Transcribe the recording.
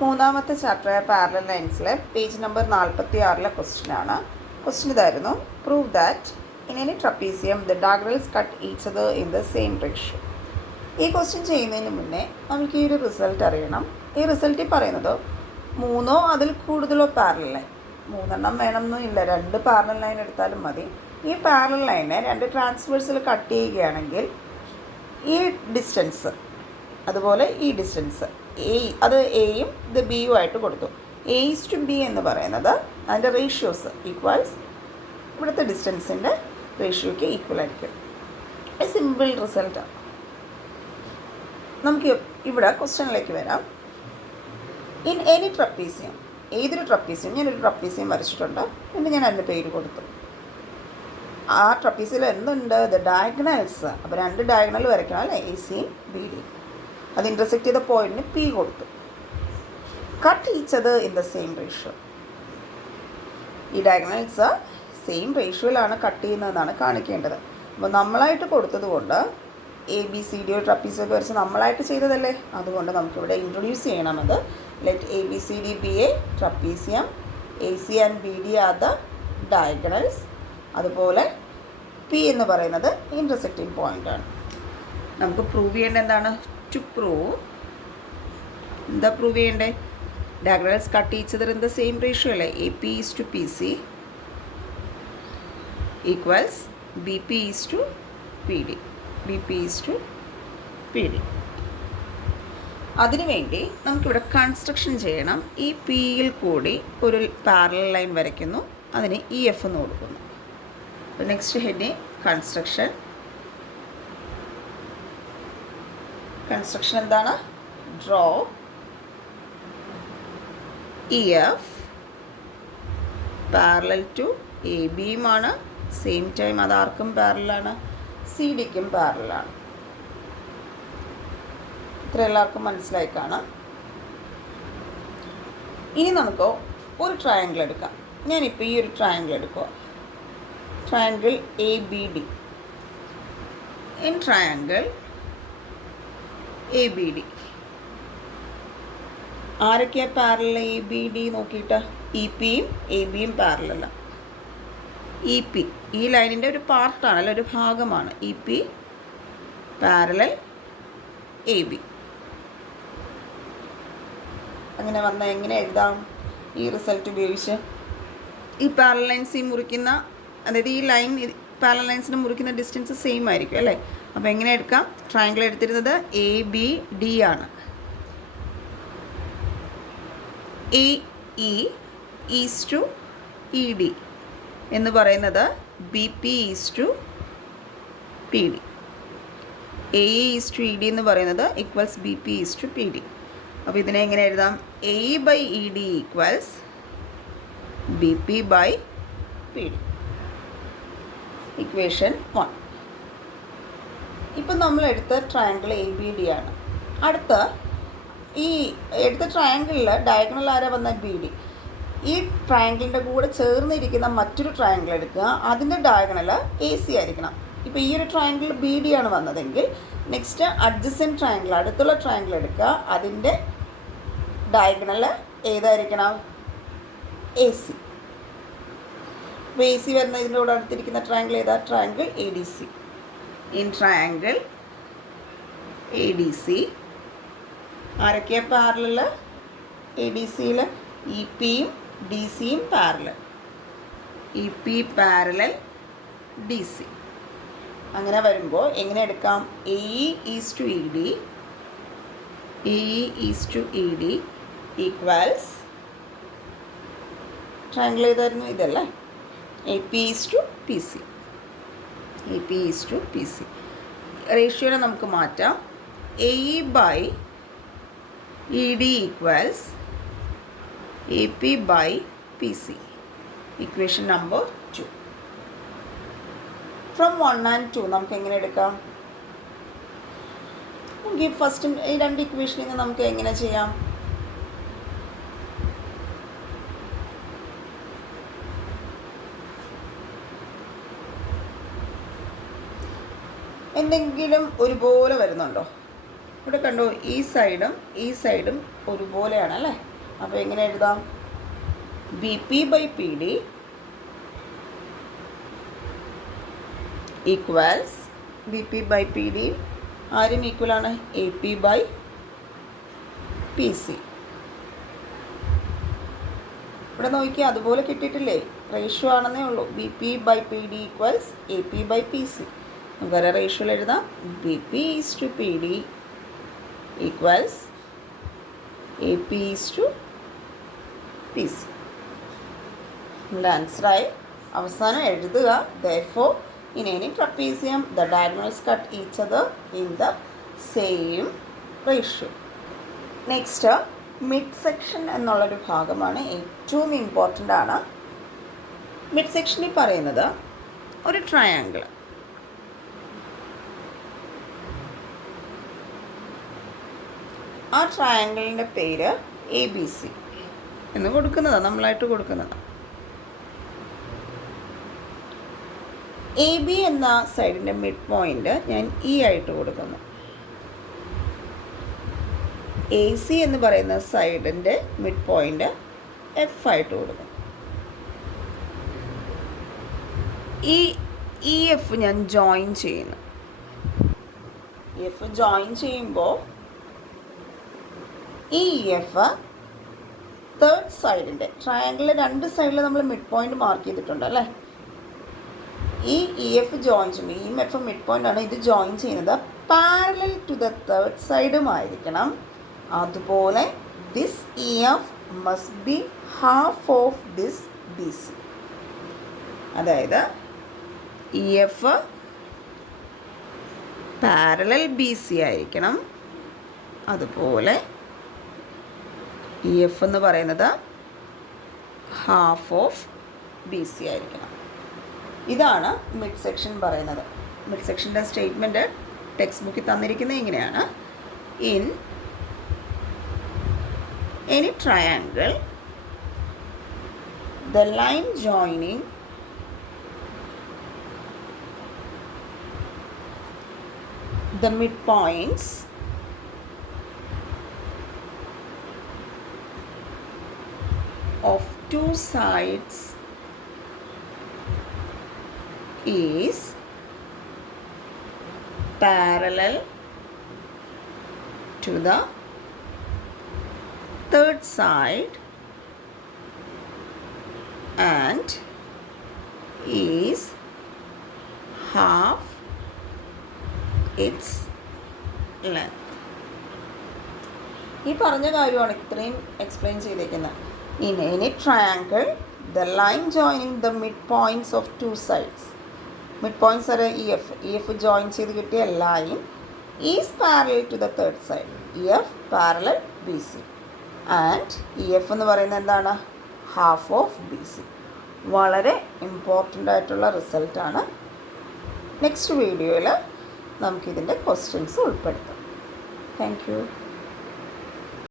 മൂന്നാമത്തെ ചാപ്റ്ററായ parallel ലൈൻസിലെ page number 46 ക്വസ്റ്റ്യനാണ്. Question ഇതായിരുന്നു: prove that in any trapezium the diagonals cut each other in the same ratio. ഈ question ചെയ്യുന്നതിന് മുന്നേ നമുക്ക് ഈ ഒരു റിസൾട്ട് അറിയണം. ഈ റിസൾട്ടിൽ പറയുന്നത് മൂന്നോ അതിൽ കൂടുതലോ പാരലൽ ലൈൻ, മൂന്നെണ്ണം വേണമെന്നില്ല, 2 പാരലൽ ലൈൻ എടുത്താലും മതി. ഈ പാരലൽ ലൈനെ 2 ട്രാൻസ്വേഴ്സിൽ കട്ട് ചെയ്യുകയാണെങ്കിൽ ഈ ഡിസ്റ്റൻസ് അതുപോലെ ഈ ഡിസ്റ്റൻസ് അത് എയും ഇത് ബിയും ആയിട്ട് കൊടുത്തു. A:B എന്ന് പറയുന്നത് അതിൻ്റെ റേഷ്യോസ് ഈക്വൽസ് ഇവിടുത്തെ ഡിസ്റ്റൻസിൻ്റെ റേഷ്യോയ്ക്ക് ഈക്വൽ ആയിരിക്കും. ഒരു സിമ്പിൾ റിസൾട്ടാണ്. നമുക്ക് ഇവിടെ ക്വസ്റ്റ്യനിലേക്ക് വരാം. ഇൻ എനി ട്രപ്പീസിയം, ഏതൊരു ട്രപ്പീസിയം, ഞാനൊരു ട്രപ്പീസിയം വരച്ചിട്ടുണ്ട്, പിന്നെ ഞാൻ അതിൻ്റെ പേര് കൊടുത്തു. ആ ട്രപ്പീസിൽ എന്തുണ്ട്? The diagonals. അപ്പോൾ 2 ഡയഗണൽ വരയ്ക്കണം അല്ലേ, AC BD. അത് ഇൻ്റർസെക്റ്റ് ചെയ്ത പോയിന്റിന് P കൊടുത്തു. Cut each other in the same ratio. ഈ ഡയഗണൽസ് സെയിം റേഷ്യോയിലാണ് കട്ട് ചെയ്യുന്നതെന്നാണ് കാണിക്കേണ്ടത്. അപ്പോൾ നമ്മളായിട്ട് കൊടുത്തത് കൊണ്ട് ABCD ട്രപ്പീസിയൊക്കെ വരച്ച് നമ്മളായിട്ട് ചെയ്തതല്ലേ, അതുകൊണ്ട് നമുക്കിവിടെ ഇൻട്രൊഡ്യൂസ് ചെയ്യണം. അത് let ABCD be a trapezium, AC and BD are the diagonals. അതുപോലെ P എന്ന് പറയുന്നത് ഇൻ്റർസെക്റ്റിംഗ് പോയിൻ്റാണ്. നമുക്ക് പ്രൂവ് ചെയ്യേണ്ടത് എന്താണ്? ടു പ്രൂവ് എന്താ പ്രൂവ് ചെയ്യേണ്ടത്? Diagonals cut each other in the same ratio അല്ലേ. AP:PC equals BP:PD. BP:PD. അതിനുവേണ്ടി നമുക്കിവിടെ കൺസ്ട്രക്ഷൻ ചെയ്യണം. ഈ Pയിൽ കൂടി ഒരു പാരലൽ ലൈൻ വരയ്ക്കുന്നു, അതിന് EF എന്ന് കൊടുക്കുന്നു. അപ്പോൾ നെക്സ്റ്റ് ഹെഡിങ് കൺസ്ട്രക്ഷൻ. കൺസ്ട്രക്ഷൻ എന്താണ്? ഡ്രോ EF പാരലൽ ടു ABയുമാണ്, സെയിം ടൈം അത് ആർക്കും പാരലാണ്? CDക്കും പാരലാണ്. ഇത്ര എല്ലാവർക്കും മനസ്സിലായി കാണാം. ഇനി നമുക്ക് ഒരു ട്രയാങ്കിൾ എടുക്കാം. ഞാനിപ്പോൾ ഈ ഒരു ട്രയാങ്കിൾ എടുക്കുക, triangle ABD. In triangle ABD ആരൊക്കെയാണ് പാരലൽ? ABD നോക്കിയിട്ട് EPയും ABയും പാരലല്ല. EP ഈ ലൈനിൻ്റെ ഒരു പാർട്ടാണല്ലോ, ഒരു ഭാഗമാണ്. EP parallel AB. അങ്ങനെ വന്നാൽ എങ്ങനെ എഴുതാം? ഈ റിസൾട്ട് ഉപയോഗിച്ച് ഈ പാരലൽ ലൈൻസ് മുറിക്കുന്ന, അതായത് ഈ ലൈൻ പാരലൽ ലൈൻസിന് മുറിക്കുന്ന ഡിസ്റ്റൻസ് സെയിം ആയിരിക്കും അല്ലേ. അപ്പോൾ എങ്ങനെ എടുക്കാം? ട്രയാങ്കിൾ എടുത്തിരുന്നത് ABD ആണ്. AE ഈസ് ടു ED എന്ന് പറയുന്നത് BP:PD. AE is to ED എന്ന് പറയുന്നത് ഈക്വൽസ് BP:PD. അപ്പോൾ ഇതിനെ എങ്ങനെ എഴുതാം? AE/ED equals BP/PD. ഇക്വേഷൻ 1. ഇപ്പം നമ്മൾ എടുത്ത ട്രയാങ്കിൾ ABD ആണ്. അടുത്ത ഈ എടുത്ത ട്രയാങ്കിളിൽ ഡയഗണൽ ആരാ വന്ന? BD. ഈ ട്രയാങ്കിളിൻ്റെ കൂടെ ചേർന്നിരിക്കുന്ന മറ്റൊരു ട്രയാങ്കിൾ എടുക്കുക, അതിൻ്റെ ഡയഗണൽ AC ആയിരിക്കണം. ഇപ്പോൾ ഈ ഒരു ട്രയാങ്കിൾ BD ആണ് വന്നതെങ്കിൽ നെക്സ്റ്റ് അഡ്ജസൻറ്റ് ട്രയാങ്കിൾ, അടുത്തുള്ള ട്രയാങ്കിൾ എടുക്കുക, അതിൻ്റെ ഡയഗണൽ ഏതായിരിക്കണം? AC. അപ്പോൾ AC വരുന്ന ഇതിൻ്റെ കൂടെ അടുത്തിരിക്കുന്ന ട്രയാങ്കിൾ ഏതാ? Triangle ADC. In triangle ADC ആരൊക്കെയാണ് പാരലൽ? ADCയിൽ EPയും DCയും പാരലൽ. EP parallel DC. അങ്ങനെ വരുമ്പോൾ എങ്ങനെ എടുക്കാം? AE is to ED, AE is to ED equals triangle ഏതായിരുന്നു? ഇതല്ലേ. AP is to PC. AP is to PC. റേഷ്യോനെ നമുക്ക് മാറ്റാം. AE/ED equals AP/PC. Equation number 2. From 1 and 2 നമുക്ക് എങ്ങനെ എടുക്കാം? നമുക്ക് ഫസ്റ്റ് ഈ 2 ഇക്വേഷനിൽ നമുക്ക് എങ്ങനെ ചെയ്യാം? എന്തെങ്കിലും ഒരുപോലെ വരുന്നുണ്ടോ? ഇവിടെ കണ്ടോ, ഈ സൈഡും ഒരുപോലെയാണ് അല്ലേ. അപ്പോൾ എങ്ങനെ എഴുതാം? B P by P D equals B P by P D ആരും ഈക്വലാണ് A P by P C. ഇവിടെ നോക്കിയാൽ അതുപോലെ കിട്ടിയിട്ടില്ലേ? റേഷ്യോ ആണെന്നേ ഉള്ളൂ. B P by P D equals A P by P C. വേറെ റേഷ്യോയിൽ എഴുതാം. B P is to P D equals A P is to P C. നമ്മുടെ ആൻസറായി. അവസാനം എഴുതുക therefore in any trapezium the diagonals cut each other in the same ratio. Next mid section എന്നുള്ളൊരു ഭാഗമാണ്. ഏറ്റവും ഇമ്പോർട്ടൻ്റ് ആണ്. മിഡ് സെക്ഷനിൽ പറയുന്നത് ഒരു ട്രയാങ്കിൾ, ആ ട്രയാങ്കിളിൻ്റെ പേര് എ ബി സി എന്ന് കൊടുക്കുന്നതാണ്, നമ്മളായിട്ട് കൊടുക്കുന്നതാണ്. എ ബി എന്ന സൈഡിൻ്റെ മിഡ് പോയിൻ്റ് ഞാൻ ഇ ആയിട്ട് കൊടുക്കുന്നു. എ സി എന്ന് പറയുന്ന സൈഡിൻ്റെ മിഡ് പോയിൻ്റ് എഫ് ആയിട്ട് കൊടുക്കുന്നു. ഈ എഫ് ഞാൻ ജോയിൻ ചെയ്യുന്നു. എഫ് ജോയിൻ ചെയ്യുമ്പോൾ ഈ എഫ് തേർഡ് സൈഡിൻ്റെ ട്രയാങ്കിളിൽ രണ്ട് സൈഡിൽ നമ്മൾ മിഡ് പോയിൻ്റ് മാർക്ക് ചെയ്തിട്ടുണ്ട് അല്ലേ. ഈ ഇ എഫ് ജോയിൻ ചെയ്യുമ്പോൾ ഈ എഫ് മിഡ് പോയിൻ്റ് ആണ്. ഇത് ജോയിൻ ചെയ്യുന്നത് പാരലൽ ടു ദ തേർഡ് സൈഡുമായിരിക്കണം. അതുപോലെ this E F must be half of this B C. അതായത് E F parallel B C ആയിരിക്കണം. അതുപോലെ ഇ എഫ് എന്ന് പറയുന്നത് ഹാഫ് ഓഫ് ബി സി ആയിരിക്കണം. ഇതാണ് മിഡ് സെക്ഷൻ പറയുന്നത്. മിഡ് സെക്ഷൻ്റെ സ്റ്റേറ്റ്മെൻറ്റ് ടെക്സ്റ്റ് ബുക്കിൽ തന്നിരിക്കുന്നത് ഇങ്ങനെയാണ്. In any triangle the line joining the midpoints of two sides is parallel to the third side and is half its length. ഈ പറഞ്ഞ കാര്യമാണ് ഇത്രയും എക്സ്പ്ലെയിൻ ചെയ്തേക്കുന്നത്. In any triangle the line joining the mid points of two sides. Mid points are E F join ചെയ്ത് കിട്ടിയ line is parallel to the third side. E F parallel B C and E F എന്ന് പറയുന്നത് എന്താണ്? Half of B C. വളരെ important ആയിട്ടുള്ള റിസൾട്ടാണ്. Next വീഡിയോയിൽ നമുക്കിതിൻ്റെ ക്വസ്റ്റ്യൻസ് ഉൾപ്പെടുത്താം. Thank U.